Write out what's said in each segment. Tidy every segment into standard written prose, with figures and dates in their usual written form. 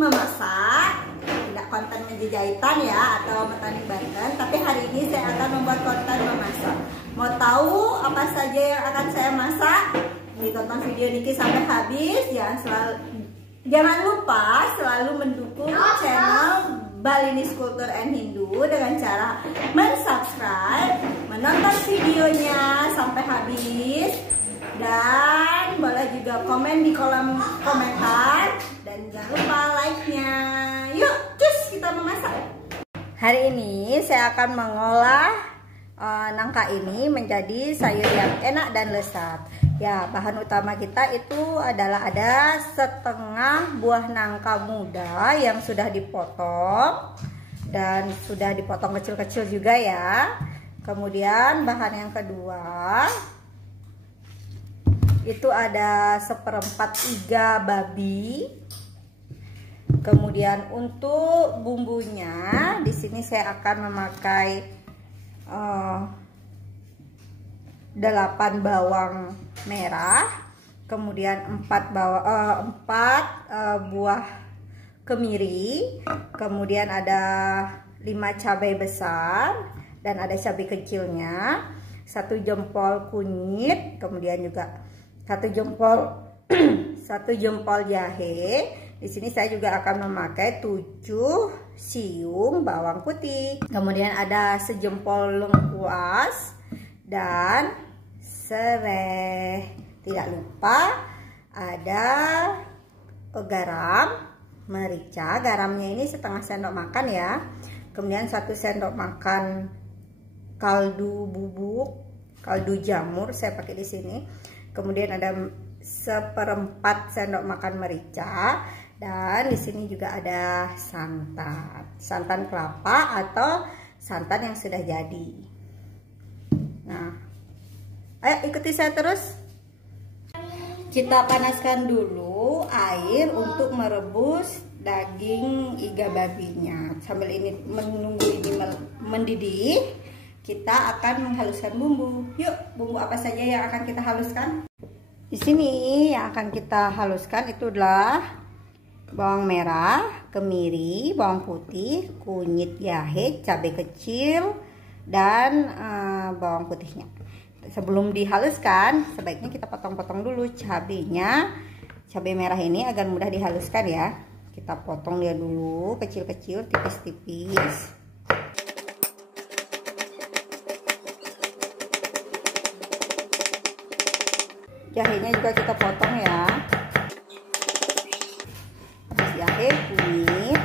memasak, tidak konten menjahitan ya atau metani Banten, tapi hari ini saya akan membuat konten memasak. Mau tahu apa saja yang akan saya masak? Ditonton video Niki sampai habis. Jangan lupa selalu mendukung channel Balinese Culture and Hindu dengan cara mensubscribe, menonton videonya sampai habis, dan boleh juga komen di kolom komentar, dan jangan lupa like-nya. Yuk, cus, kita memasak. Hari ini saya akan mengolah nangka ini menjadi sayur yang enak dan lezat. Ya, bahan utama kita itu adalah ada setengah buah nangka muda yang sudah dipotong dan sudah dipotong kecil-kecil juga ya. Kemudian bahan yang kedua itu ada seperempat iga babi. Kemudian untuk bumbunya di sini saya akan memakai 8 bawang merah, kemudian 4 buah kemiri, kemudian ada 5 cabai besar dan ada cabai kecilnya, 1 jempol kunyit, kemudian juga 1 jempol jahe. Di sini saya juga akan memakai 7 siung bawang putih, kemudian ada sejempol lengkuas dan serai. Tidak lupa ada garam, merica. Garamnya ini setengah sendok makan ya. Kemudian 1 sendok makan kaldu bubuk, kaldu jamur saya pakai di sini. Kemudian ada seperempat sendok makan merica, dan di sini juga ada santan kelapa atau santan yang sudah jadi. Nah, ayo ikuti saya terus. Kita panaskan dulu air untuk merebus daging iga babinya. Sambil ini menunggu ini mendidih, kita akan menghaluskan bumbu. Yuk, bumbu apa saja yang akan kita haluskan? Di sini yang akan kita haluskan itu adalah bawang merah, kemiri, bawang putih, kunyit jahe, cabai kecil, dan bawang putihnya. Sebelum dihaluskan, sebaiknya kita potong-potong dulu cabainya. Cabai merah ini agar mudah dihaluskan ya. Kita potong dia dulu kecil-kecil, tipis-tipis. Jahenya juga kita potong ya. Jahe, kunyit.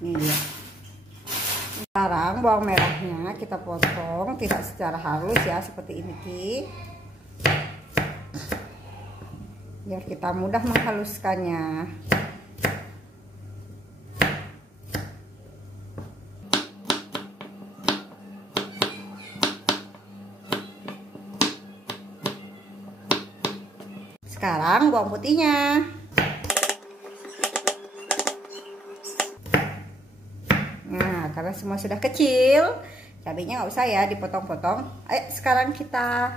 Ini dia. Sekarang bawang merahnya kita potong tidak secara halus ya, seperti ini Ki. Biar kita mudah menghaluskannya. Sekarang bawang putihnya. Nah, karena semua sudah kecil, cabenya nggak usah ya dipotong-potong. Ayo sekarang kita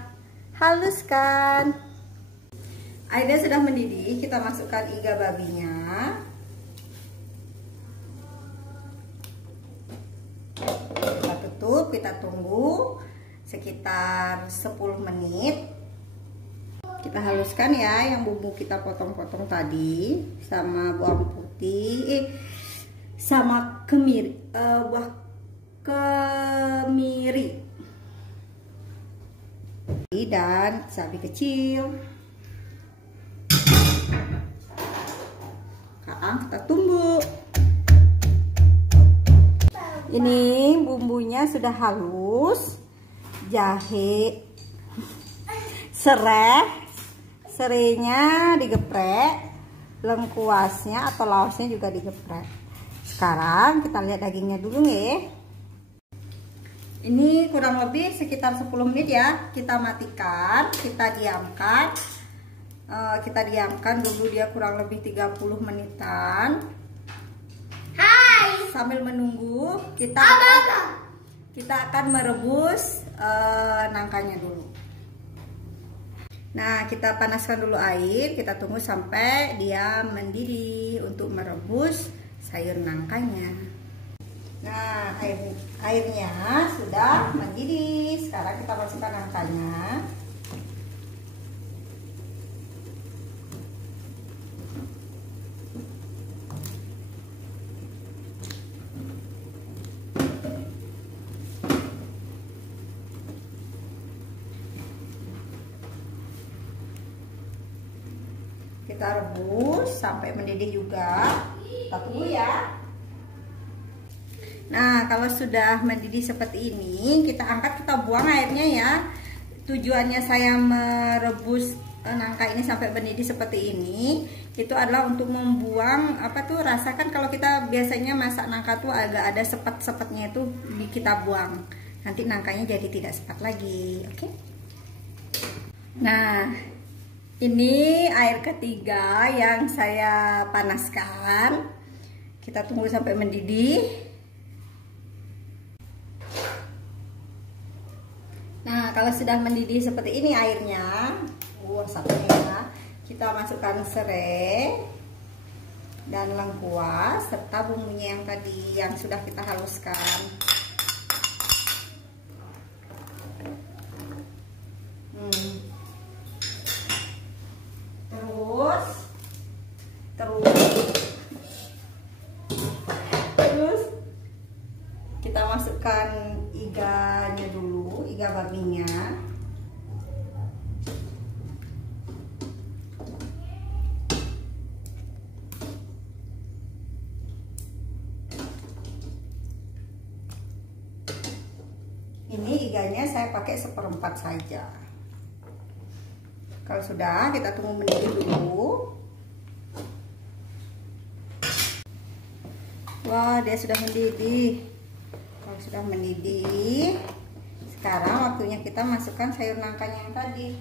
haluskan. Airnya sudah mendidih, kita masukkan iga babinya. Kita tutup, kita tunggu sekitar 10 menit. Kita haluskan ya yang bumbu kita potong-potong tadi sama bawang putih sama buah kemiri dan cabai kecil. Sekarang kita tumbuk. Ini bumbunya sudah halus. Jahe, serainya digeprek, lengkuasnya atau laosnya juga digeprek. Sekarang kita lihat dagingnya dulu nih. Ini kurang lebih sekitar 10 menit ya. Kita matikan, kita diamkan. Kita diamkan dulu dia kurang lebih 30 menitan. Hai. Sambil menunggu kita akan merebus nangkanya dulu. Nah, kita panaskan dulu air, kita tunggu sampai dia mendidih untuk merebus sayur nangkanya. Nah, airnya sudah mendidih. Sekarang kita masukkan nangkanya. Kita rebus sampai mendidih juga. Kita tunggu ya. Nah, kalau sudah mendidih seperti ini, kita angkat, kita buang airnya ya. Tujuannya saya merebus nangka ini sampai mendidih seperti ini, itu adalah untuk membuang rasakan kalau kita biasanya masak nangka tuh agak ada sepet-sepetnya, itu kita buang. Nanti nangkanya jadi tidak sepet lagi, oke? Nah, ini air ketiga yang saya panaskan. Kita tunggu sampai mendidih. Nah, kalau sudah mendidih seperti ini airnya, satunya, kita masukkan serai dan lengkuas serta bumbunya yang tadi yang sudah kita haluskan. Terus kita masukkan iganya dulu, iga babinya. Ini iganya saya pakai 1/4 saja. Kalau sudah, kita tunggu mendidih dulu. Wah, dia sudah mendidih. Kalau sudah mendidih, sekarang waktunya kita masukkan sayur nangkanya yang tadi.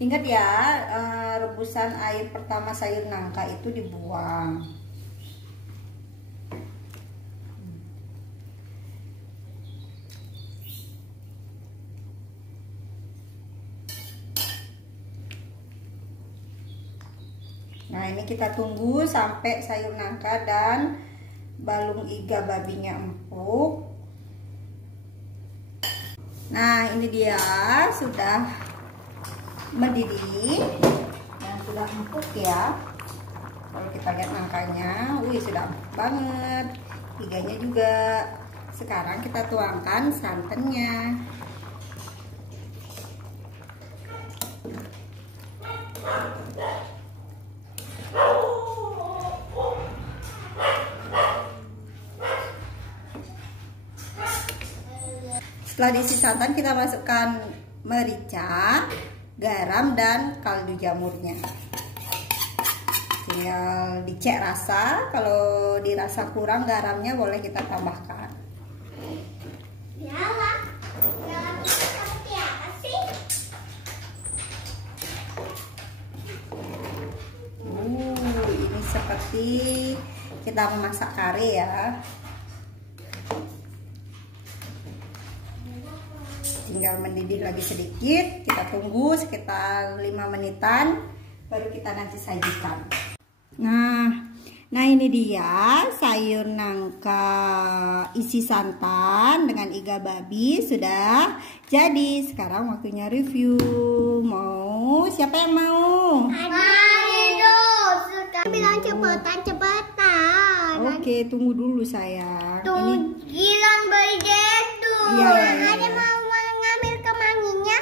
Ingat ya, rebusan air pertama sayur nangka itu dibuang. Nah, ini kita tunggu sampai sayur nangka dan balung iga babinya empuk. Nah, ini dia sudah mendidih dan sudah empuk ya. Kalau kita lihat nangkanya, sudah empuk banget. Iganya juga. Sekarang kita tuangkan santannya. Setelah diisi santan, kita masukkan merica, garam, dan kaldu jamurnya. Tinggal dicek rasa, kalau dirasa kurang garamnya boleh kita tambahkan. Seperti apa sih? Ini seperti kita memasak kare ya. Tinggal mendidih lagi sedikit, kita tunggu sekitar 5 menitan baru kita nanti sajikan. Nah ini dia sayur nangka isi santan dengan iga babi sudah jadi. Sekarang waktunya review. Mau siapa yang mau? Bilang cepetan. Oke, tunggu dulu sayang. Gilang berdek tuh. Iya. Ada mau ngambil kemanginya?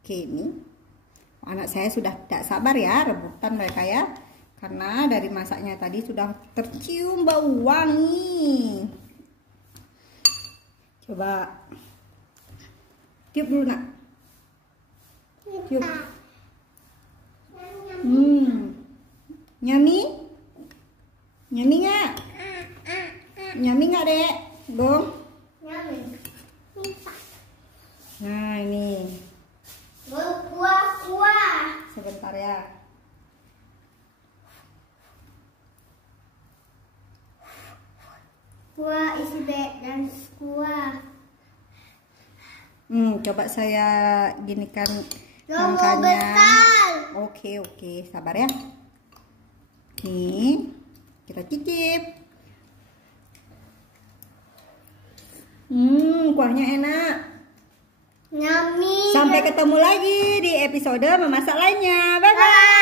Oke, ini anak saya sudah tidak sabar ya, rebutan mereka ya. Karena dari masaknya tadi sudah tercium bau wangi. Coba tiup dulu nak. Tiup. Nyami? Nyami nggak? Nyami nggak dek? Gong? Nyami. Nah ini. Kuah. Sebentar ya. dan kuah. Coba saya ginikan Lombok angkanya. besar. Oke, sabar ya. Nih, kita cicip. Kuahnya enak. Yummy. Sampai ketemu lagi di episode memasak lainnya. Bye bye.